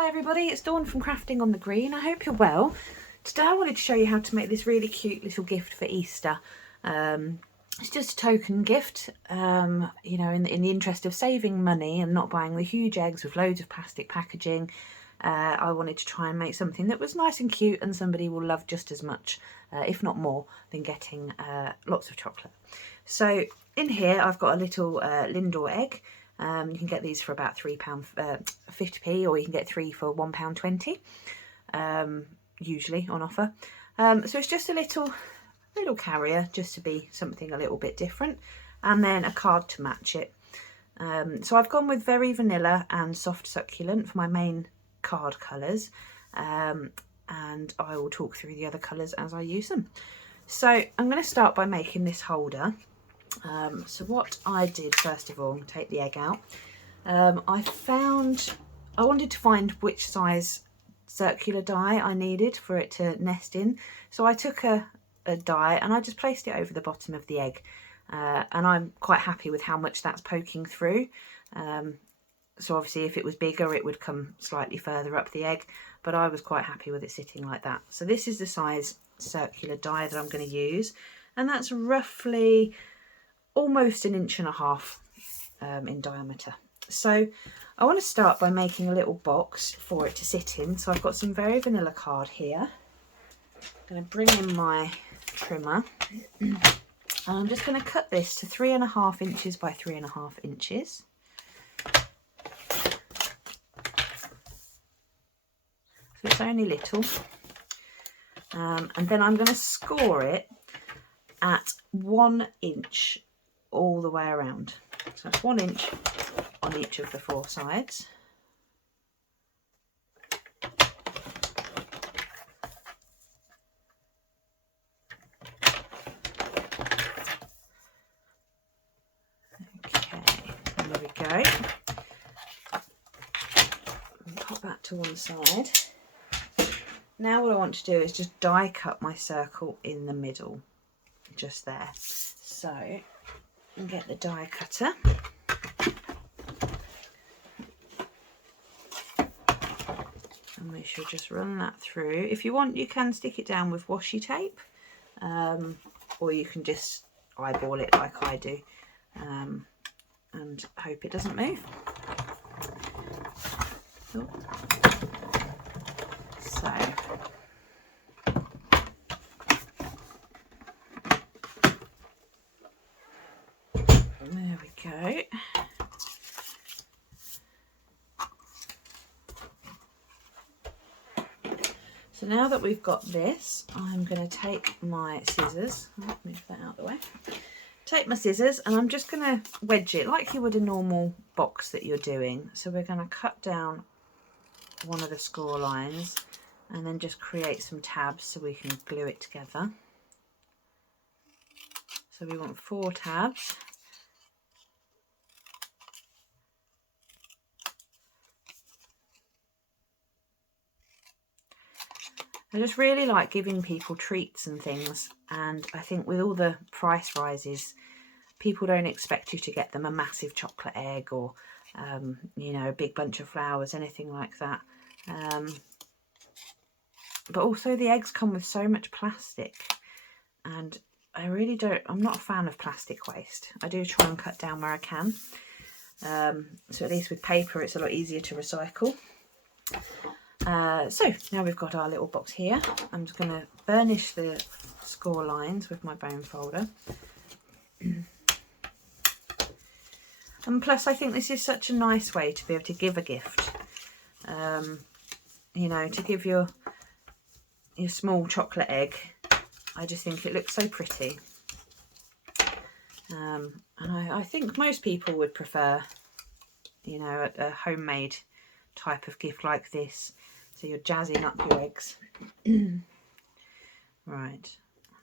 Hi everybody, it's Dawn from Crafting on the Green. I hope you're well. Today I wanted to show you how to make this really cute little gift for Easter. It's just a token gift, you know, in the interest of saving money and not buying the huge eggs with loads of plastic packaging. I wanted to try and make something that was nice and cute and somebody will love just as much, if not more, than getting lots of chocolate. So in here I've got a little Lindor egg. You can get these for about £3.50p, or you can get 3 for £1.20, usually on offer. So it's just a little carrier, just to be something a little bit different, and then a card to match it. So I've gone with Very Vanilla and Soft Succulent for my main card colours, and I will talk through the other colours as I use them. So I'm going to start by making this holder. So what I did first of all, take the egg out. I wanted to find which size circular die I needed for it to nest in. So I took a die and I just placed it over the bottom of the egg, and I'm quite happy with how much that's poking through. So obviously if it was bigger it would come slightly further up the egg, but I was quite happy with it sitting like that. So this is the size circular die that I'm going to use, and that's roughly almost 1.5 inches in diameter. So I want to start by making a little box for it to sit in. So I've got some Very Vanilla card here. I'm going to bring in my trimmer, and I'm just going to cut this to 3.5 inches by 3.5 inches. So it's only little, and then I'm going to score it at 1 inch all the way around. So that's 1 inch on each of the 4 sides. Okay, there we go. Pop that to one side. Now what I want to do is just die cut my circle in the middle, just there. So and get the die cutter, and we should just run that through. If you want, you can stick it down with washi tape, or you can just eyeball it like I do, and hope it doesn't move. Oh. So there we go. So now that we've got this, I'm going to take my scissors, move that out of the way, take my scissors, and I'm just going to wedge it like you would a normal box that you're doing. So we're going to cut down one of the score lines and then just create some tabs so we can glue it together. So we want 4 tabs. I just really like giving people treats and things, and I think with all the price rises, people don't expect you to get them a massive chocolate egg or you know, a big bunch of flowers, anything like that. But also the eggs come with so much plastic, and I'm not a fan of plastic waste. I do try and cut down where I can. So at least with paper it's a lot easier to recycle. So now we've got our little box here. I'm just going to burnish the score lines with my bone folder. And plus I think this is such a nice way to be able to give a gift. You know, to give your small chocolate egg. I just think it looks so pretty. And I think most people would prefer, you know, a homemade type of gift like this. So you're jazzing up your eggs. Right,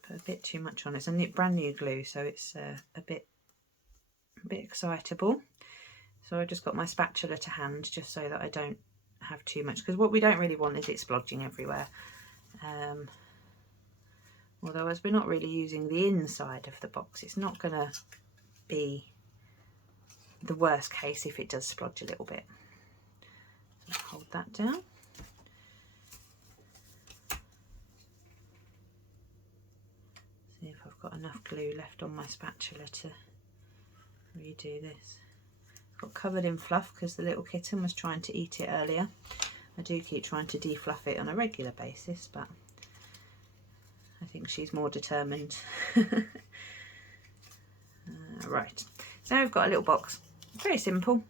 put a bit too much on. It's a brand new glue, so it's a bit excitable. So I've just got my spatula to hand, just so that I don't have too much, because what we don't really want is it splodging everywhere. Although as we're not really using the inside of the box, it's not going to be the worst case if it does splodge a little bit. So hold that down. enough glue left on my spatula to redo this. Got covered in fluff because the little kitten was trying to eat it earlier. I do keep trying to defluff it on a regular basis, but I think she's more determined. Right, so now we've got a little box, very simple.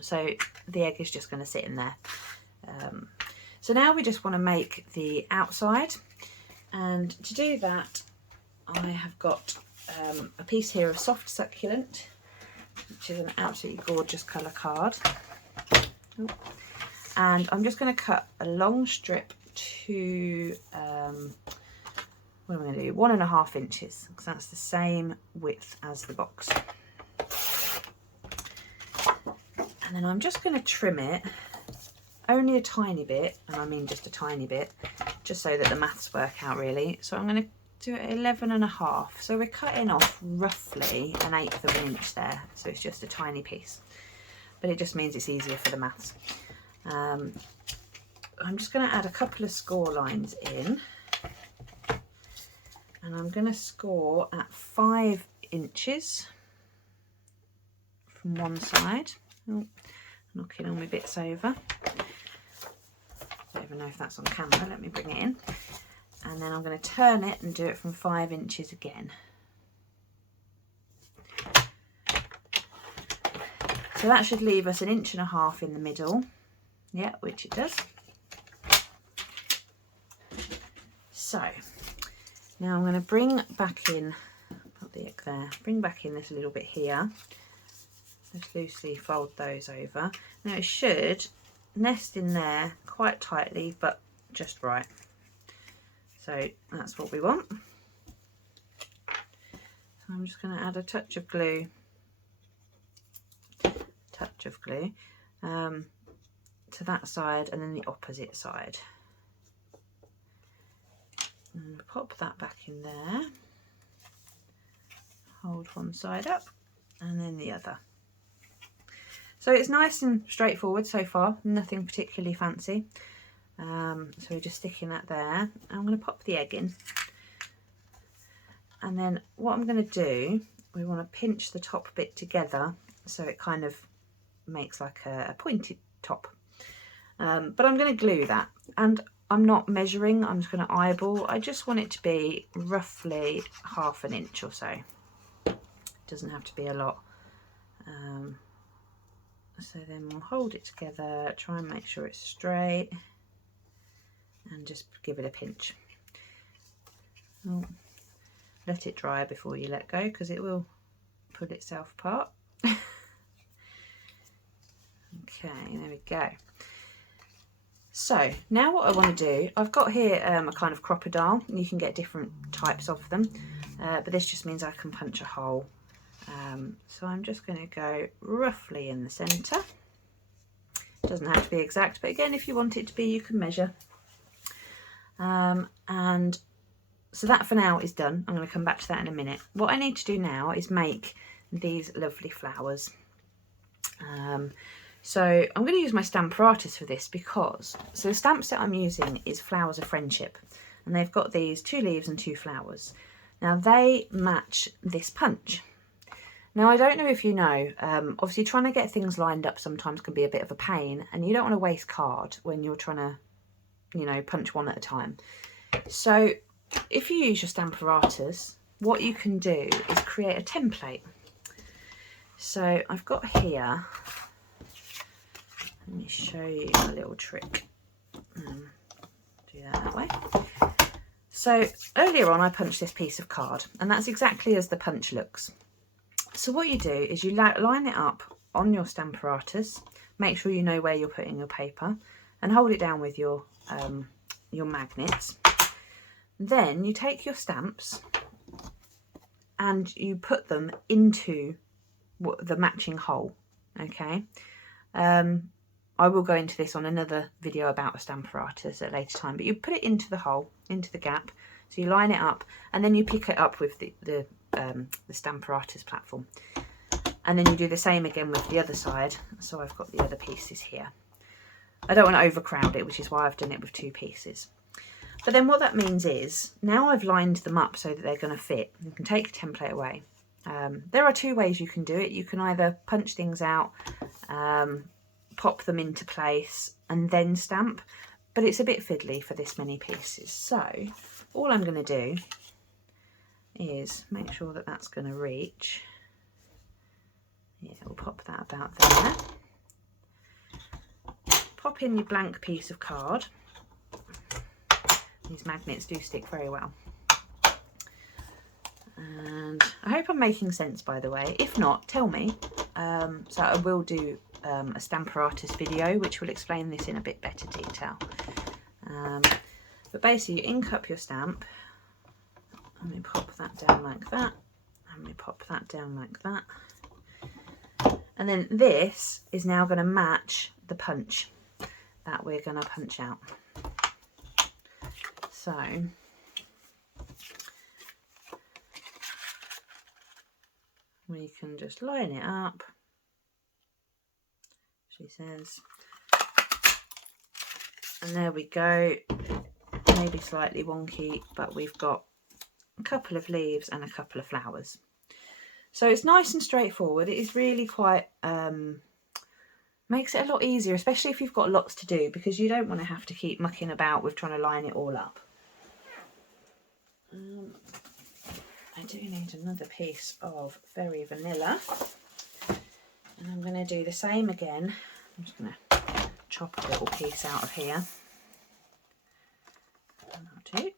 So the egg is just going to sit in there. So now we just want to make the outside, and to do that I have got a piece here of soft succulent, which is an absolutely gorgeous colour card. And I'm just going to cut a long strip to, what am I going to do, 1.5 inches, because that's the same width as the box. And then I'm just going to trim it only a tiny bit, and I mean just a tiny bit, just so that the maths work out really. So I'm going to do it 11.5. So we're cutting off roughly 1/8 of an inch there. So it's just a tiny piece, but it just means it's easier for the maths. I'm just going to add a couple of score lines in, and I'm going to score at 5 inches from one side. Oh, knocking all my bits over. Don't even know if that's on camera. Let me bring it in. And then I'm going to turn it and do it from 5 inches again. So that should leave us 1.5 inches in the middle. Yeah, which it does. So now I'm going to bring back in, put the egg there, bring back in this little bit here. Just loosely fold those over. Now it should nest in there quite tightly, but just right. So that's what we want. So I'm just going to add a touch of glue to that side, and then the opposite side. And pop that back in there. Hold one side up and then the other. So it's nice and straightforward so far, nothing particularly fancy. So we're just sticking that there. I'm going to pop the egg in. And then what I'm going to do, we want to pinch the top bit together so it kind of makes like a pointed top. But I'm going to glue that, and I'm not measuring, I'm just going to eyeball. I just want it to be roughly 1/2 inch or so. It doesn't have to be a lot. So then we'll hold it together, try and make sure it's straight, and just give it a pinch. Oh, let it dry before you let go, because it will pull itself apart. Okay, there we go. So now what I want to do, I've got here a kind of crocodile. You can get different types of them, but this just means I can punch a hole. So I'm just going to go roughly in the centre. Doesn't have to be exact, but again, if you want it to be, you can measure. And so that for now is done. I'm going to come back to that in a minute. What I need to do now is make these lovely flowers. So I'm going to use my Stamparatus for this, because the stamp set I'm using is Flowers of Friendship, and they've got these 2 leaves and 2 flowers. Now they match this punch. Now I don't know if you know, obviously trying to get things lined up sometimes can be a bit of a pain, and you don't want to waste card when you're trying to, you know, punch one at a time. So if you use your Stamparatus, what you can do is create a template. So I've got here, let me show you a little trick. Do that way. So earlier on I punched this piece of card, and that's exactly as the punch looks. So what you do is you line it up on your Stamparatus, make sure you know where you're putting your paper, and hold it down with your magnets. Then you take your stamps and you put them into the matching hole, okay? I will go into this on another video about a Stamparatus at a later time, but you put it into the hole, into the gap, so you line it up, and then you pick it up with the Stamparatus platform, and then you do the same again with the other side. So I've got the other pieces here. I don't want to overcrowd it, which is why I've done it with 2 pieces. But then what that means is, now I've lined them up so that they're going to fit, you can take a template away. There are two ways you can do it. You can either punch things out, pop them into place and then stamp, but it's a bit fiddly for this many pieces. So all I'm going to do is make sure that that's going to reach. Yeah, we'll pop that about there. Pop in your blank piece of card. These magnets do stick very well. And I hope I'm making sense, by the way. If not, tell me. So I will do a Stamper Artist video which will explain this in a bit better detail. But basically you ink up your stamp. Let me pop that down like that. And we pop that down like that. And then this is now going to match the punch that we're going to punch out. So we can just line it up, she says, and there we go. Maybe slightly wonky, but we've got a couple of leaves and a couple of flowers. So it's nice and straightforward. It is really quite makes it a lot easier, especially if you've got lots to do, because you don't want to have to keep mucking about with trying to line it all up. I do need another piece of Very Vanilla, and I'm going to do the same again. I'm just going to chop a little piece out of here. That'll do.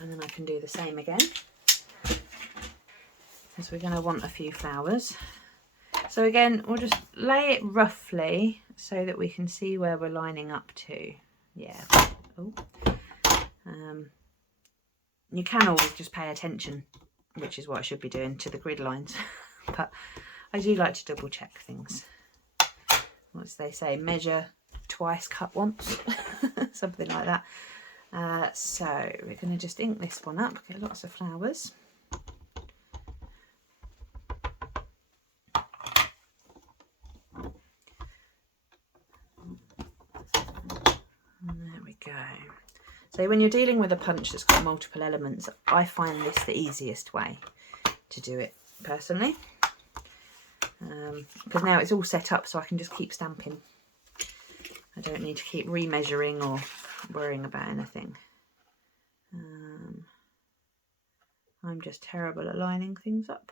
And then I can do the same again, because we're going to want a few flowers. So again, we'll just lay it roughly so that we can see where we're lining up to. Yeah. Oh. You can always just pay attention, which is what I should be doing, to the grid lines. But I do like to double check things. What do they say? Measure twice, cut once. Something like that. So we're going to just ink this one up, get lots of flowers. And there we go. So when you're dealing with a punch that's got multiple elements, I find this the easiest way to do it personally. Because now it's all set up, so I can just keep stamping. I don't need to keep remeasuring or worrying about anything. I'm just terrible at lining things up.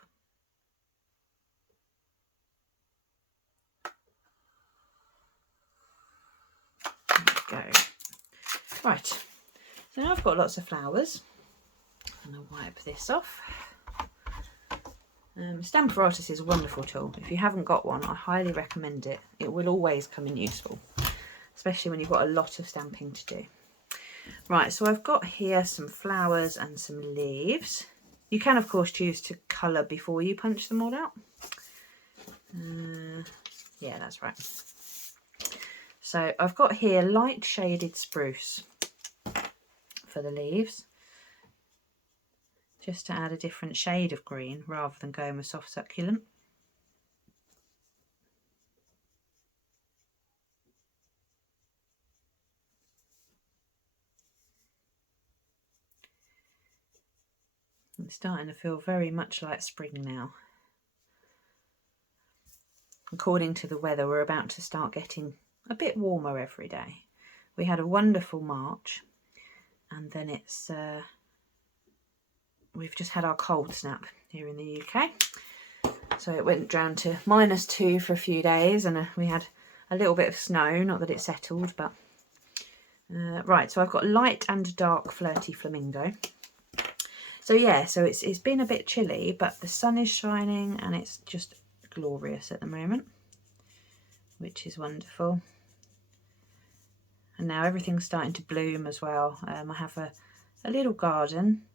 There we go. Right, so now I've got lots of flowers. I'm going to wipe this off. Stamper Artist is a wonderful tool. If you haven't got one, I highly recommend it. It will always come in useful, especially when you've got a lot of stamping to do. Right, so I've got here some flowers and some leaves. You can, of course, choose to colour before you punch them all out. Yeah, that's right. So I've got here light shaded spruce for the leaves, just to add a different shade of green rather than going with soft succulent. It's starting to feel very much like spring now. According to the weather, we're about to start getting a bit warmer every day. We had a wonderful March, and then it's we've just had our cold snap here in the UK. So it went down to -2 for a few days, and we had a little bit of snow, not that it settled, but right, so I've got light and dark flirty flamingo. So yeah, so it's been a bit chilly, but the sun is shining and it's just glorious at the moment, which is wonderful. And now everything's starting to bloom as well. I have a little garden,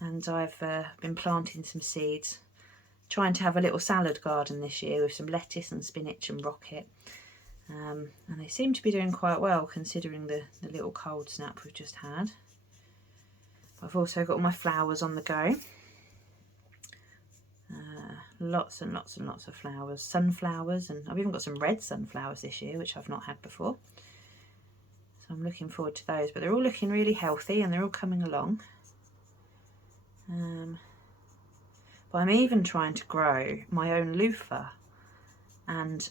and I've been planting some seeds, trying to have a little salad garden this year with some lettuce and spinach and rocket. And they seem to be doing quite well considering the little cold snap we've just had. I've also got all my flowers on the go. Lots and lots and lots of flowers. Sunflowers, and I've even got some red sunflowers this year, which I've not had before. So I'm looking forward to those, but they're all looking really healthy and they're all coming along. But I'm even trying to grow my own loofah, and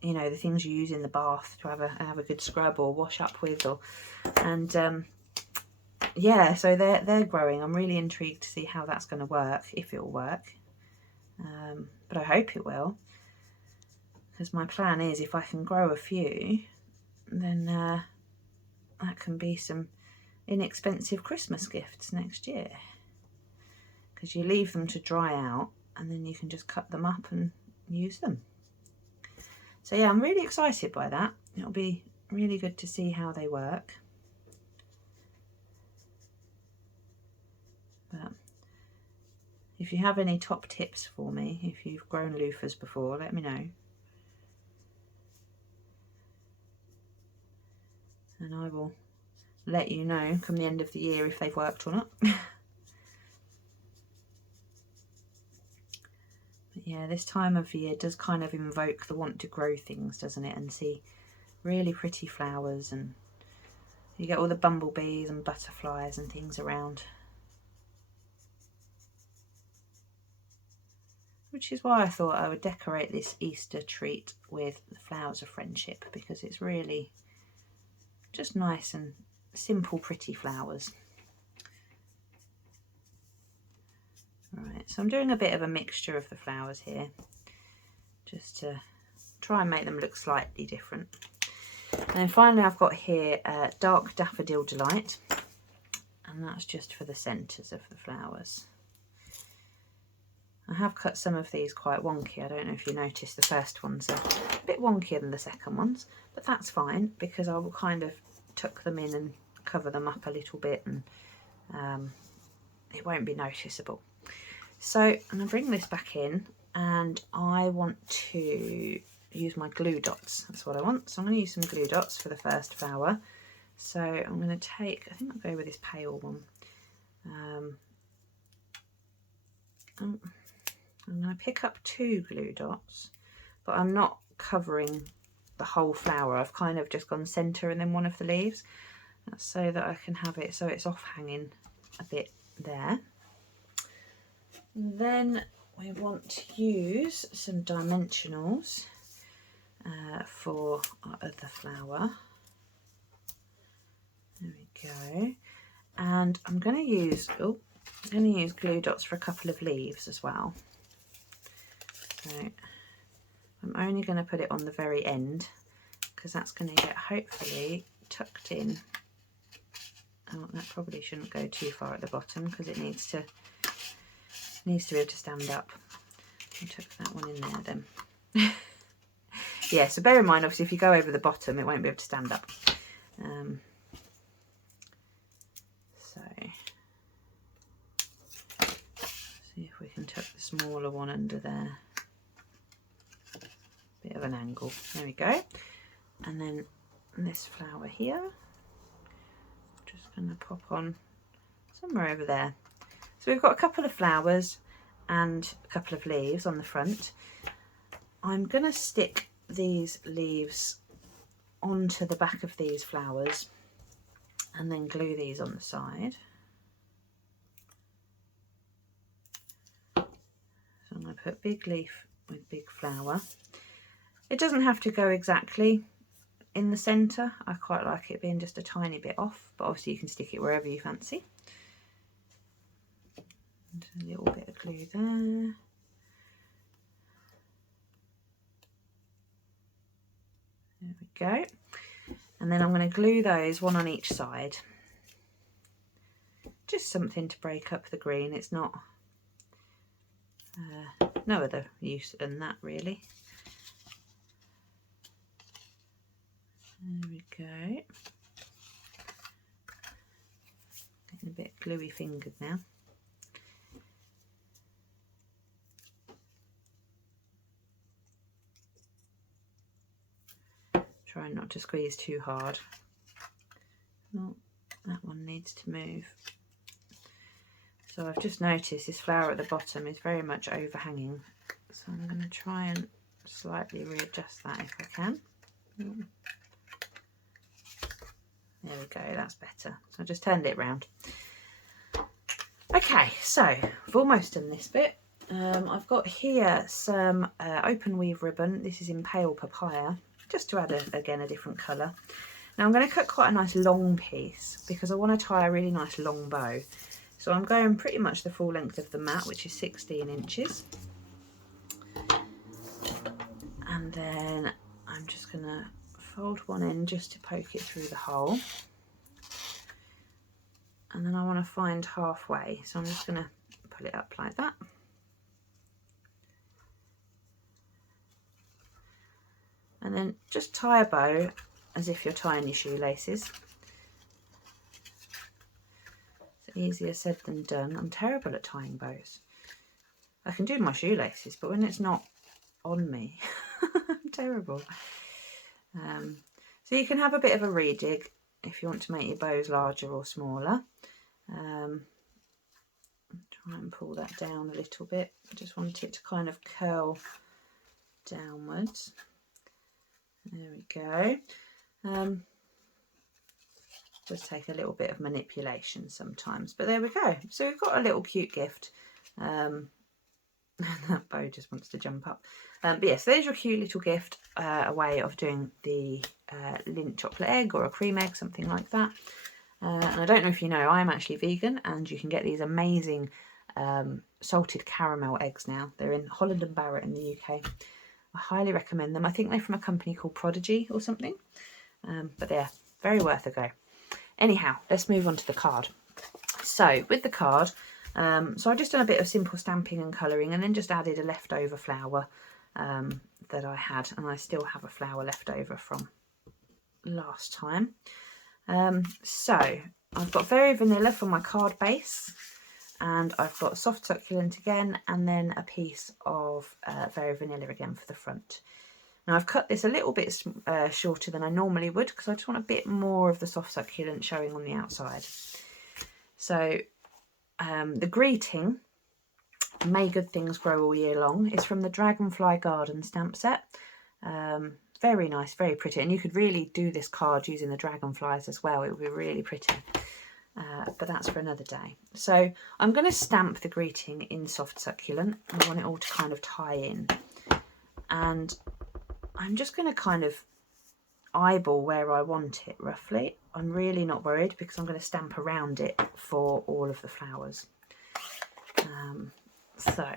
you know, the things you use in the bath to have a good scrub or wash up with, or yeah, so they're growing. I'm really intrigued to see how that's going to work, if it'll work. But I hope it will, because my plan is if I can grow a few, then that can be some inexpensive Christmas gifts next year, because you leave them to dry out and then you can just cut them up and use them. So yeah, I'm really excited by that. It'll be really good to see how they work. But if you have any top tips for me, if you've grown loofahs before, let me know. And I will let you know come the end of the year if they've worked or not. But yeah, this time of year does kind of invoke the want to grow things, doesn't it? And see really pretty flowers, and you get all the bumblebees and butterflies and things around. Which is why I thought I would decorate this Easter treat with the flowers of friendship, because it's really just nice and simple, pretty flowers. Right, so I'm doing a bit of a mixture of the flowers here, just to try and make them look slightly different. And then finally I've got here Dark Daffodil Delight, and that's just for the centres of the flowers. I have cut some of these quite wonky. I don't know if you noticed, the first ones are a bit wonkier than the second ones, but that's fine, because I will kind of tuck them in and cover them up a little bit, and it won't be noticeable. So I'm going to bring this back in, and I want to use my glue dots. That's what I want. So I'm going to use some glue dots for the first flower. So I'm going to take, I think I'll go with this pale one. I'm going to pick up 2 glue dots, but I'm not covering the whole flower. I've kind of just gone centre and then one of the leaves. That's so that I can have it so it's off hanging a bit there. Then we want to use some dimensionals for our other flower. There we go. And I'm going to use glue dots for a couple of leaves as well. So I'm only going to put it on the very end, because that's going to get hopefully tucked in. Oh, that probably shouldn't go too far at the bottom, because it needs to be able to stand up. I'll tuck that one in there then. Yeah, so bear in mind, obviously, if you go over the bottom, it won't be able to stand up. So see if we can tuck the smaller one under there. Bit of an angle. There we go. And then this flower here, just going to pop on somewhere over there. So we've got a couple of flowers and a couple of leaves on the front. I'm going to stick these leaves onto the back of these flowers and then glue these on the side. So I'm going to put big leaf with big flower. It doesn't have to go exactly in the centre. I quite like it being just a tiny bit off, but obviously you can stick it wherever you fancy. And a little bit of glue there. There we go. And then I'm going to glue those one on each side. Just something to break up the green. It's not no other use than that really. There we go. Getting a bit gluey fingered now. Try not to squeeze too hard. Oh, that one needs to move. So I've just noticed this flower at the bottom is very much overhanging. So I'm going to try and slightly readjust that if I can. There we go, that's better. So I just turned it round. Okay, so I've almost done this bit. I've got here some open weave ribbon. This is in pale papaya, just to add again a different colour. Now I'm going to cut quite a nice long piece because I want to tie a really nice long bow. So I'm going pretty much the full length of the mat, which is 16 inches. And then I'm just going to fold one end just to poke it through the hole. And then I want to find halfway. So I'm just going to pull it up like that. And then just tie a bow as if you're tying your shoelaces. It's easier said than done. I'm terrible at tying bows. I can do my shoelaces, but when it's not on me, I'm terrible. So you can have a bit of a redig if you want to make your bows larger or smaller. Try and pull that down a little bit. I just want it to kind of curl downwards. There we go. Does take a little bit of manipulation sometimes, but there we go. So we've got a little cute gift. That bow just wants to jump up. But yes, there's your cute little gift, a way of doing the Lindt chocolate egg or a cream egg, something like that. And I don't know if you know, I'm actually vegan, and you can get these amazing salted caramel eggs now. They're in Holland and Barrett in the UK. I highly recommend them. I think they're from a company called Prodigy or something, but they're very worth a go. Anyhow, let's move on to the card. So with the card, so I've just done a bit of simple stamping and colouring, and then just added a leftover flower that I had, and I still have a flower left over from last time. So I've got Very Vanilla for my card base, and I've got Soft Succulent again, and then a piece of Very Vanilla again for the front. Now I've cut this a little bit shorter than I normally would because I just want a bit more of the Soft Succulent showing on the outside. So the greeting, May Good Things Grow All Year Long, is from the Dragonfly Garden stamp set. Very nice, very pretty, and you could really do this card using the dragonflies as well. It would be really pretty, but that's for another day. So I'm going to stamp the greeting in Soft Succulent. I want it all to kind of tie in, and I'm just going to kind of eyeball where I want it roughly. I'm really not worried because I'm going to stamp around it for all of the flowers. So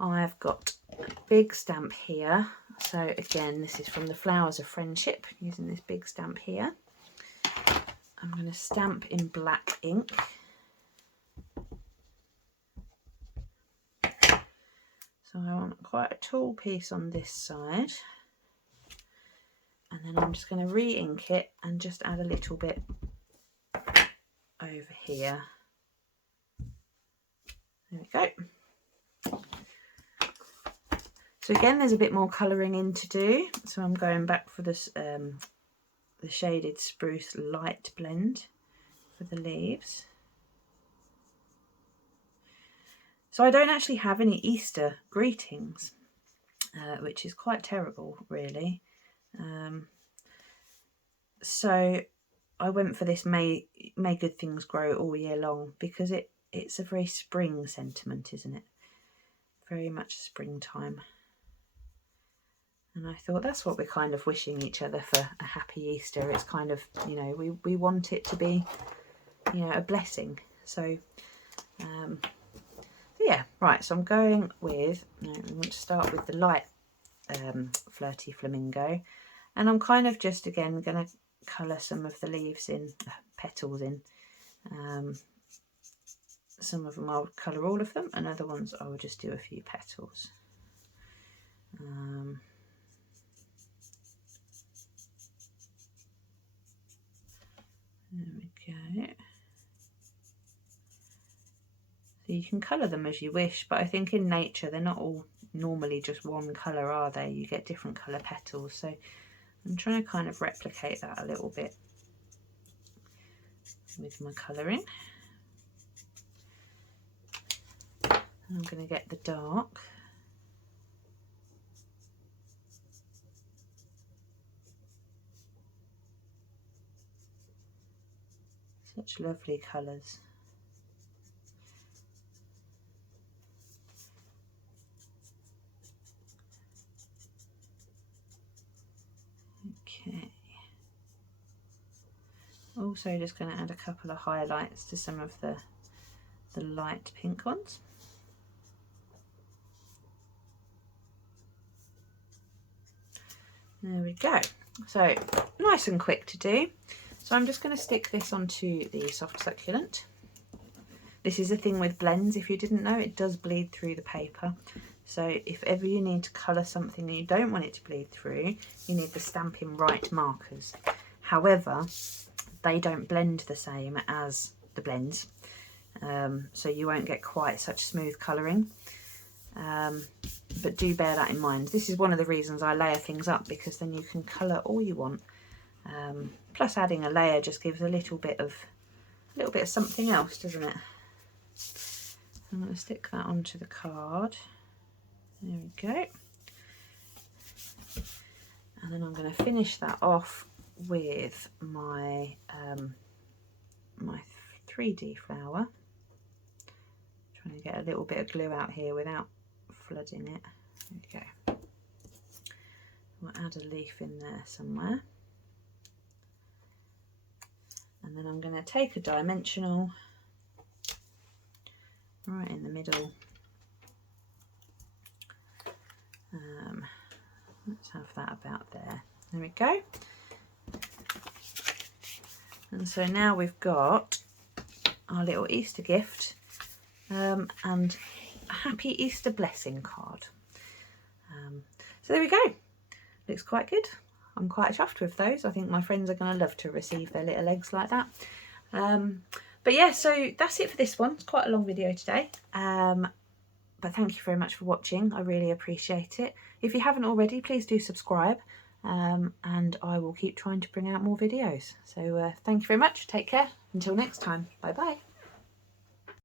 I've got a big stamp here. So again, this is from the Flowers of Friendship, using this big stamp here. I'm going to stamp in black ink. So I want quite a tall piece on this side. And then I'm just going to re-ink it and just add a little bit over here. There we go. So again, there's a bit more colouring in to do. So I'm going back for this the shaded Spruce Light blend for the leaves. So I don't actually have any Easter greetings, which is quite terrible, really. So I went for this May Good Things Grow All Year Long because it's a very spring sentiment, isn't it? Very much springtime. And I thought that's what we're kind of wishing each other for a happy Easter. It's kind of, you know, we want it to be, you know, a blessing. So, yeah, right. So I'm going with, we want to start with the light Flirty Flamingo. And I'm kind of just, again, going to colour some of the leaves in, petals in. Some of them I'll colour all of them, and other ones I will just do a few petals. There we go. So you can colour them as you wish, but I think in nature they're not all normally just one colour, are they? You get different colour petals, so I'm trying to kind of replicate that a little bit with my colouring. I'm going to get the dark. Such lovely colours. Okay. Also just going to add a couple of highlights to some of the light pink ones. There we go. So nice and quick to do. So I'm just going to stick this onto the soft succulent. This is the thing with blends, if you didn't know, it does bleed through the paper. So if ever you need to colour something and you don't want it to bleed through, you need the Stampin' Right markers. However, they don't blend the same as the blends, so you won't get quite such smooth colouring. But do bear that in mind. This is one of the reasons I layer things up, because then you can colour all you want. Plus adding a layer just gives a little bit of something else, doesn't it? I'm going to stick that onto the card. There we go. And then I'm going to finish that off with my my 3D flower. Trying to get a little bit of glue out here without flooding it. There we go. We'll add a leaf in there somewhere. And then I'm going to take a dimensional right in the middle. Let's have that about there. There we go. And so now we've got our little Easter gift and a happy Easter blessing card. So there we go. Looks quite good. I'm quite chuffed with those. I think my friends are going to love to receive their little eggs like that. But yeah, so that's it for this one. It's quite a long video today. But thank you very much for watching. I really appreciate it. If you haven't already, please do subscribe. And I will keep trying to bring out more videos. So thank you very much. Take care. Until next time. Bye bye.